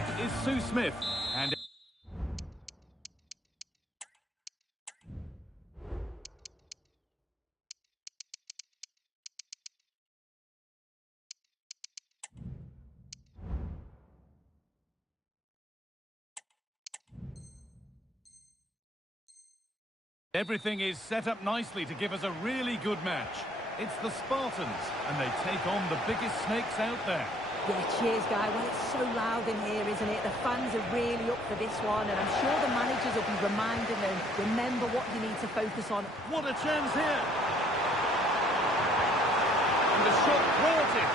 seat is Sue Smith. And everything is set up nicely to give us a really good match. It's the Spartans, and they take on the biggest snakes out there. Yeah, cheers, Guy. Well, it's so loud in here, isn't it? The fans are really up for this one, and I'm sure the managers will be reminding them, remember what you need to focus on. What a chance here! And the shot brought it.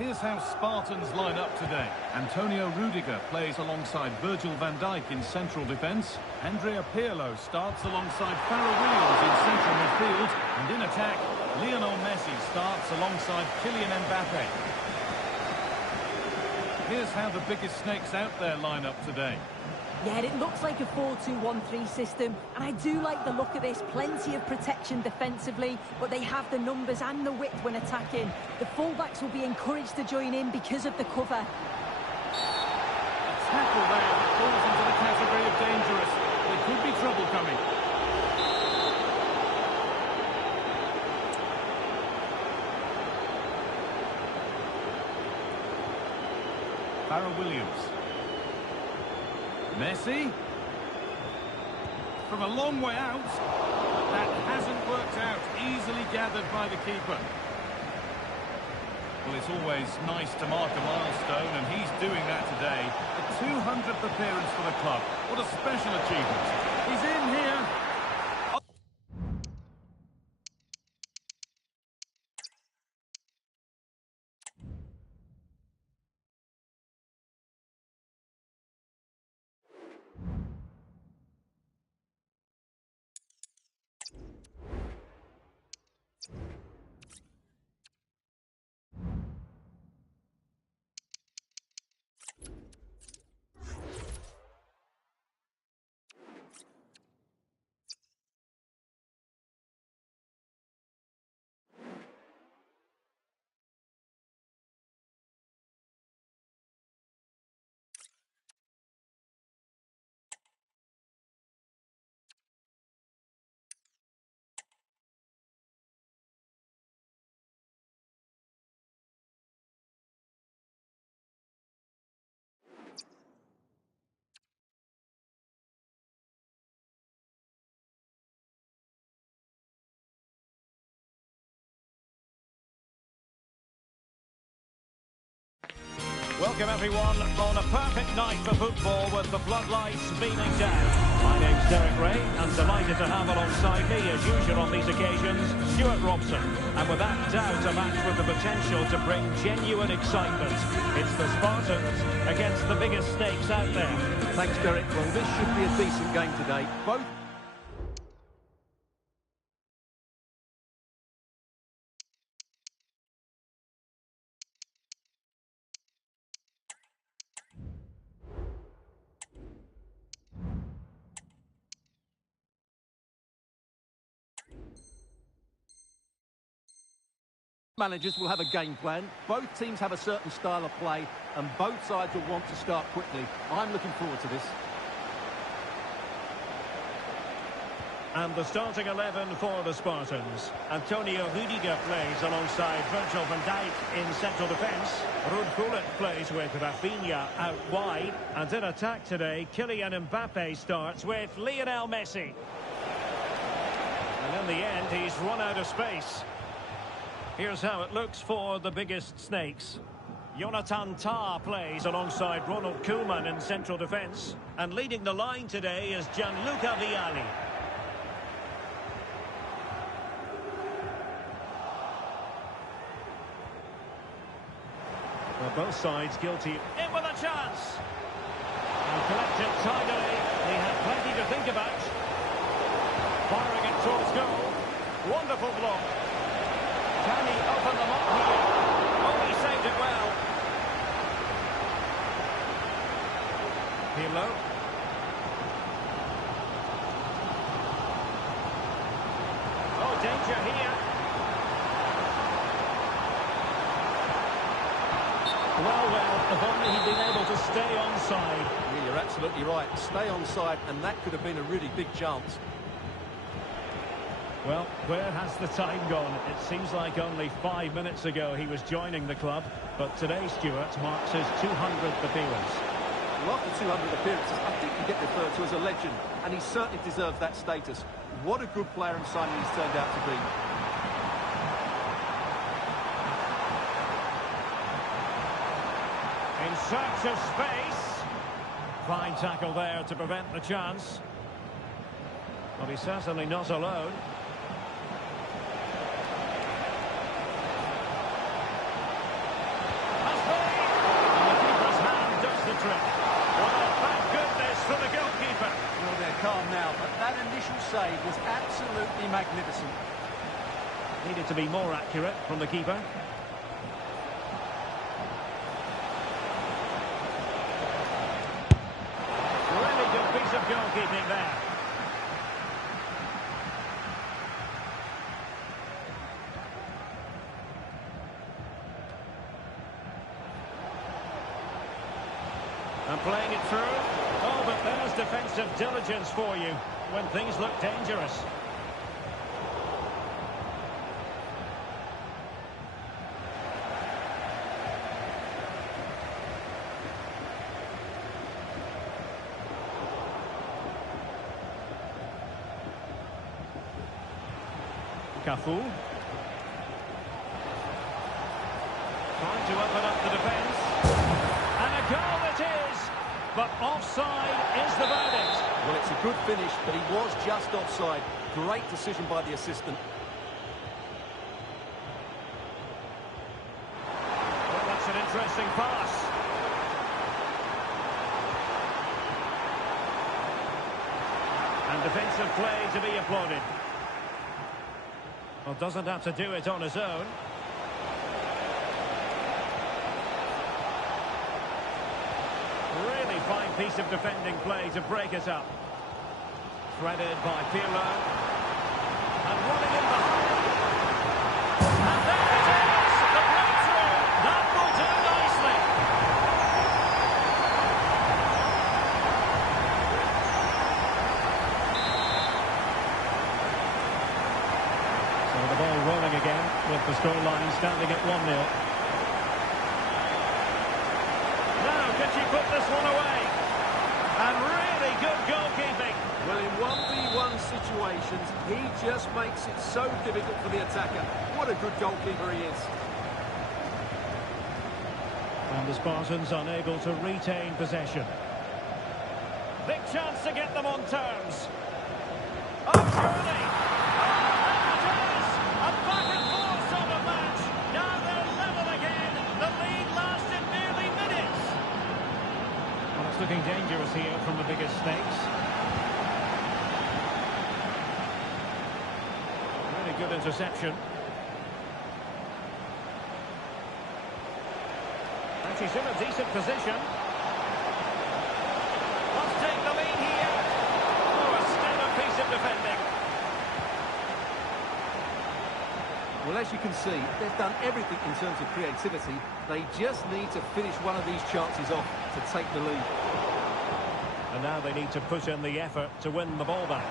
Here's how Spartans line up today. Antonio Rudiger plays alongside Virgil van Dijk in central defence. Andrea Pirlo starts alongside Farrell Williams in central midfield. And in attack, Lionel Messi starts alongside Kylian Mbappe. Here's how the biggest snakes out there line up today. Yeah, it looks like a 4-2-1-3 system, and I do like the look of this. Plenty of protection defensively, but they have the numbers and the width when attacking. The fullbacks will be encouraged to join in because of the cover. A tackle there that falls into the category of dangerous. There could be trouble coming. Farrell Williams. Messi. From a long way out. That hasn't worked out. Easily gathered by the keeper. Well, it's always nice to mark a milestone, and he's doing that today. The 200th appearance for the club. What a special achievement. He's in here. Welcome everyone on a perfect night for football with the floodlights beaming down. My name's Derek Ray and delighted to have alongside me as usual on these occasions, Stuart Robson. And without doubt a match with the potential to bring genuine excitement. It's the Spartans against the biggest snakes out there. Thanks Derek. Well, this should be a decent game today. Both managers will have a game plan. Both teams have a certain style of play, and both sides will want to start quickly. I'm looking forward to this. And the starting 11 for the Spartans. Antonio Rudiger plays alongside Virgil van Dijk in central defence. Ruud Gullit plays with Rafinha out wide. And in attack today, Kylian Mbappe starts with Lionel Messi. And in the end, he's run out of space. Here's how it looks for the biggest snakes. Jonathan Tah plays alongside Ronald Koeman in central defence. And leading the line today is Gianluca Vialli. Well, both sides guilty. In with a chance. And collected tidily. He had plenty to think about. Firing it towards goal. Wonderful block. Can he open them up here? Oh, he saved it well. Pirlo. Oh, danger here. Well, if only he'd been able to stay onside. Yeah, you're absolutely right. Stay onside, and that could have been a really big chance. Well, where has the time gone? It seems like only 5 minutes ago he was joining the club, but today, Stuart, marks his 200th appearance. Well, after 200 appearances, I think you get referred to as a legend, and he certainly deserves that status. What a good player and signing he's turned out to be. In search of space. Fine tackle there to prevent the chance. Well, he's certainly not alone. Has been! And the keeper's hand does the trick. Well, thank goodness for the goalkeeper. Well, they're calm now, but that initial save was absolutely magnificent. Needed to be more accurate from the keeper. Really good piece of goalkeeping there. And playing it through. Oh, but there's defensive diligence for you when things look dangerous. Cafu. Trying to open up the defence. And a goal it is! But offside is the verdict. Well, it's a good finish, but he was just offside. Great decision by the assistant. Well, that's an interesting pass. And defensive play to be applauded. Well, doesn't have to do it on his own. Really fine piece of defending play to break it up. Threaded by Pirlo. And running in behind. And there it is! The breakthrough! That will do nicely. So the ball rolling again with the scoreline standing at 1-0. Could she put this one away? And really good goalkeeping. Well, in 1v1 situations, he just makes it so difficult for the attacker. What a good goalkeeper he is. And the Spartans unable to retain possession. Big chance to get them on terms. Oh, surely! Oh, there it is! A back and forth sort of match. Now they're level again. The lead lasted nearly minutes. Well, it's looking dangerous here from the biggest stakes. Really good interception. And she's in a decent position. Let's take the lead here. Oh, a stellar piece of defending. Well, as you can see, they've done everything in terms of creativity. They just need to finish one of these chances off to take the lead. And now they need to put in the effort to win the ball back.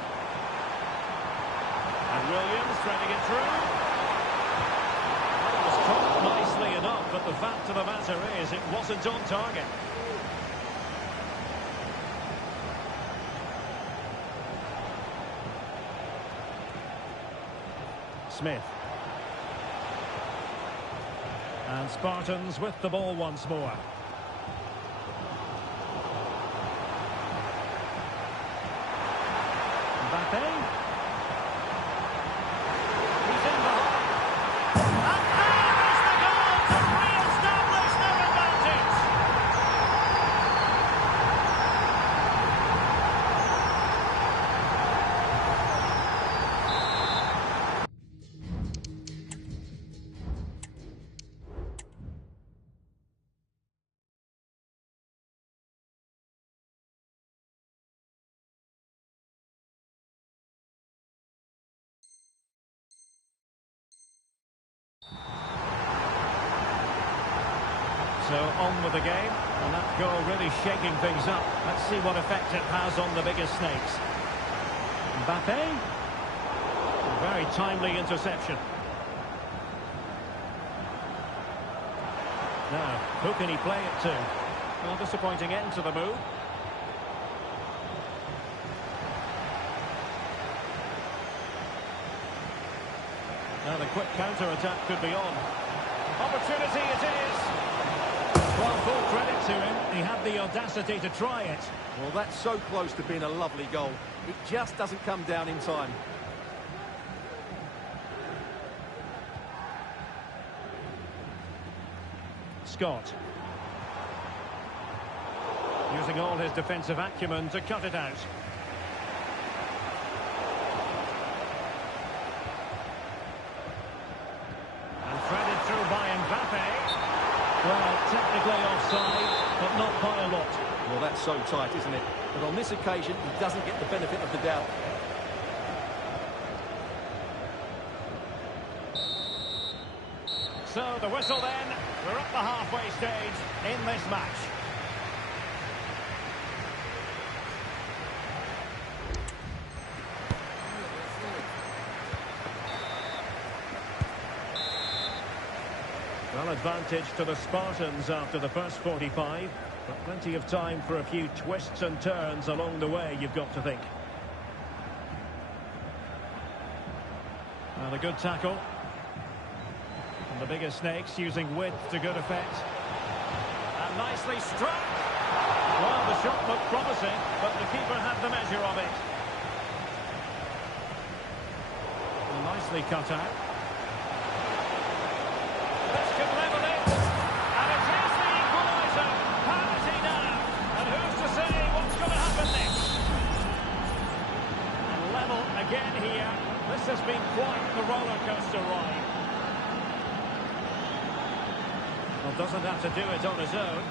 And Williams threading it through. Well, it was caught nicely enough, but the fact of the matter is it wasn't on target. Smith. And Spartans with the ball once more. Mbappe. So on with the game, and that goal really shaking things up. Let's see what effect it has on the biggest snakes. Mbappe. Very timely interception. Now, who can he play it to? Well, disappointing end to the move. Now the quick counter-attack could be on. Opportunity it is! Well, full credit to him. He had the audacity to try it. Well, that's so close to being a lovely goal. It just doesn't come down in time. Scott. Using all his defensive acumen to cut it out. And threaded through by Mbappe. Well, technically offside, but not by a lot. Well, that's so tight, isn't it? But on this occasion, he doesn't get the benefit of the doubt. So the whistle then. We're at the halfway stage in this match. Well, advantage to the Spartans after the first 45, but plenty of time for a few twists and turns along the way, you've got to think. And a good tackle. And the bigger snakes using width to good effect. And nicely struck. Well, the shot looked promising, but the keeper had the measure of it. And nicely cut out. This could level it. And it is the equaliser. Penalty now. And who's to say what's going to happen next? And level again here. This has been quite the roller coaster ride. Well, doesn't have to do it on his own.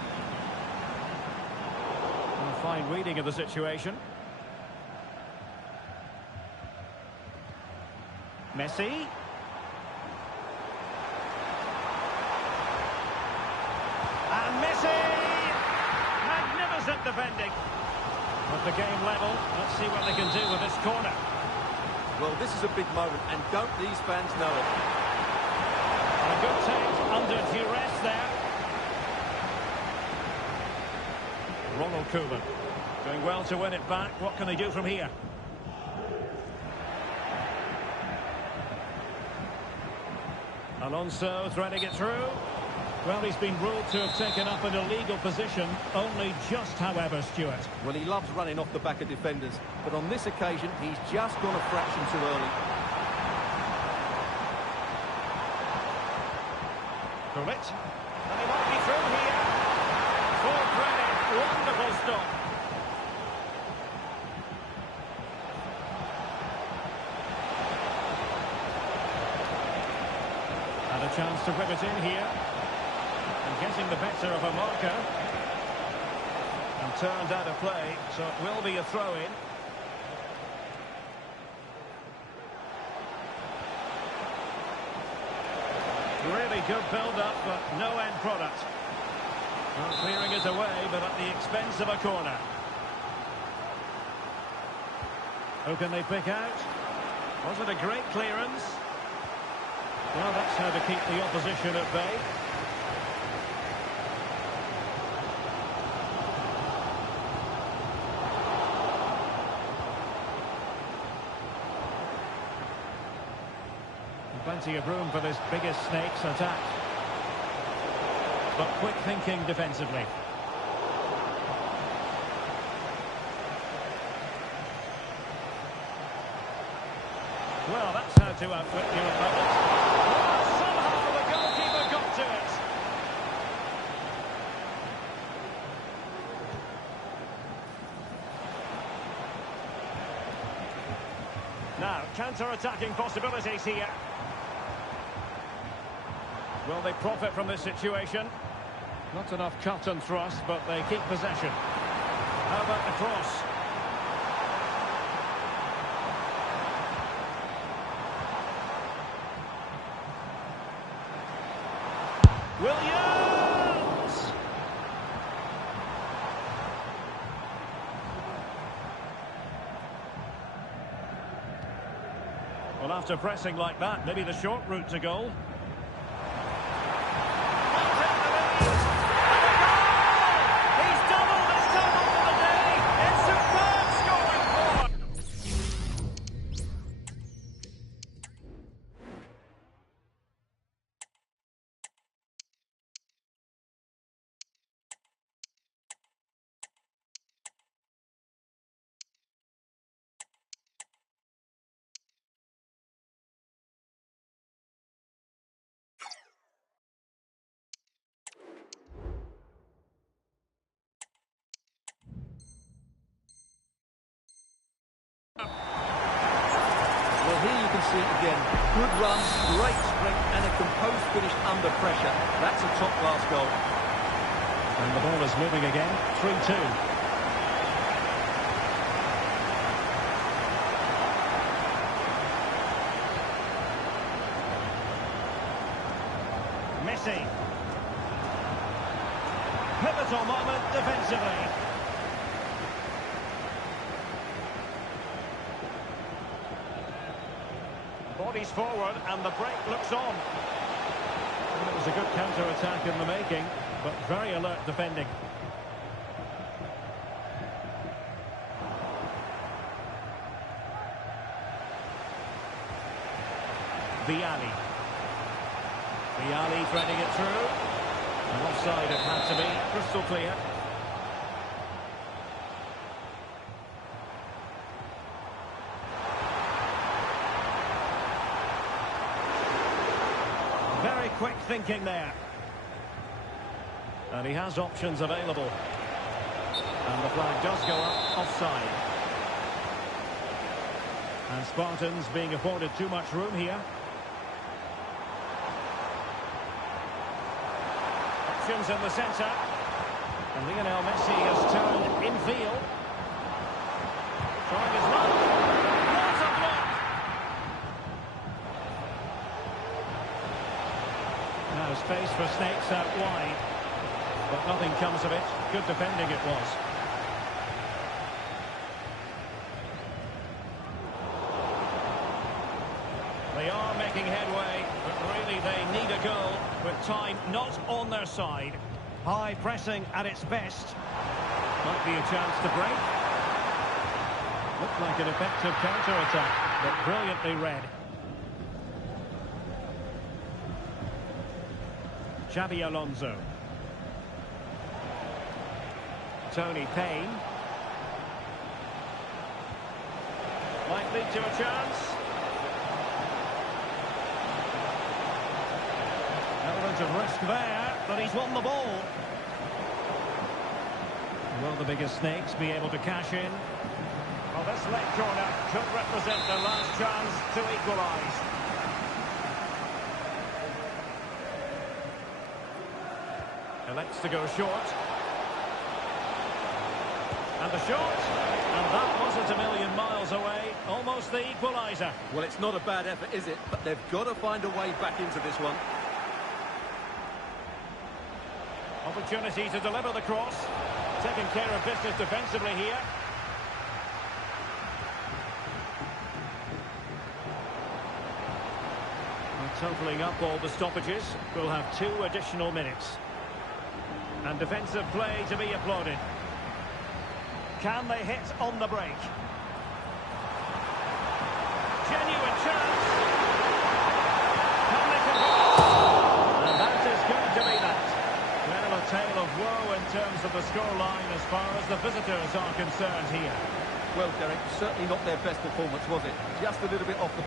And a fine reading of the situation. Messi. And Messi! Magnificent defending. With the game level, let's see what they can do with this corner. Well, this is a big moment, and don't these fans know it? And a good take under duress there. Ronald Koeman doing well to win it back. What can they do from here? Alonso threading it through. Well, he's been ruled to have taken up an illegal position, only just, however, Stuart. Well, he loves running off the back of defenders, but on this occasion, he's just gone a fraction too early. Gullit. And he might be through here. Full credit. Wonderful stop. And a chance to whip it in here. And getting the better of a marker. And turned out of play, so it will be a throw-in. Really good build-up, but no end product. Well, clearing it away, but at the expense of a corner. Who can they pick out? Was it a great clearance? Well, that's how to keep the opposition at bay. Plenty of room for this biggest snake's attack. But quick thinking defensively. Well, that's how to outwit your opponent. Oh, somehow the goalkeeper got to it. Now, counter-attacking possibilities here. Will they profit from this situation? Not enough cut and thrust, but they keep possession. How about the cross? Williams! After pressing like that, maybe the short route to goal. He's doubled his total for the day. It's superb scoring form. Well, here you can see it again. Good run, great strength, and a composed finish under pressure. That's a top-class goal. And the ball is moving again. 3-2. Messi. Pivotal moment defensively. Bodies forward and the break looks on. And it was a good counter-attack in the making, but very alert defending. Vialli. Vialli threading it through. And offside it had to be, crystal clear. Very quick thinking there. And he has options available. And the flag does go up, offside. And Spartans being afforded too much room here. Options in the centre. And Lionel Messi has turned infield. Trying his luck. What a block! Now space for Snakes out wide. But nothing comes of it. Good defending it was. They are making headway, but really they need a goal with time not on their side. High pressing at its best. Might be a chance to break. Looked like an effective counter-attack, but brilliantly read. Xabi Alonso. Tony Payne. Might lead to a chance. Element of risk there, but he's won the ball. Will the biggest Snakes be able to cash in? Well, this left corner could represent their last chance to equalise. Elects to go short. And the shot, and that wasn't a million miles away, almost the equaliser. Well, it's not a bad effort, is it? But they've got to find a way back into this one. Opportunity to deliver the cross. Taking care of business defensively here. And totalling up all the stoppages, we'll have 2 additional minutes. And defensive play to be applauded. Can they hit on the break? Genuine chance. Can they convert? And that is going to be that. Well, a tale of woe in terms of the scoreline as far as the visitors are concerned here. Well, Derek, certainly not their best performance, was it? Just a little bit off the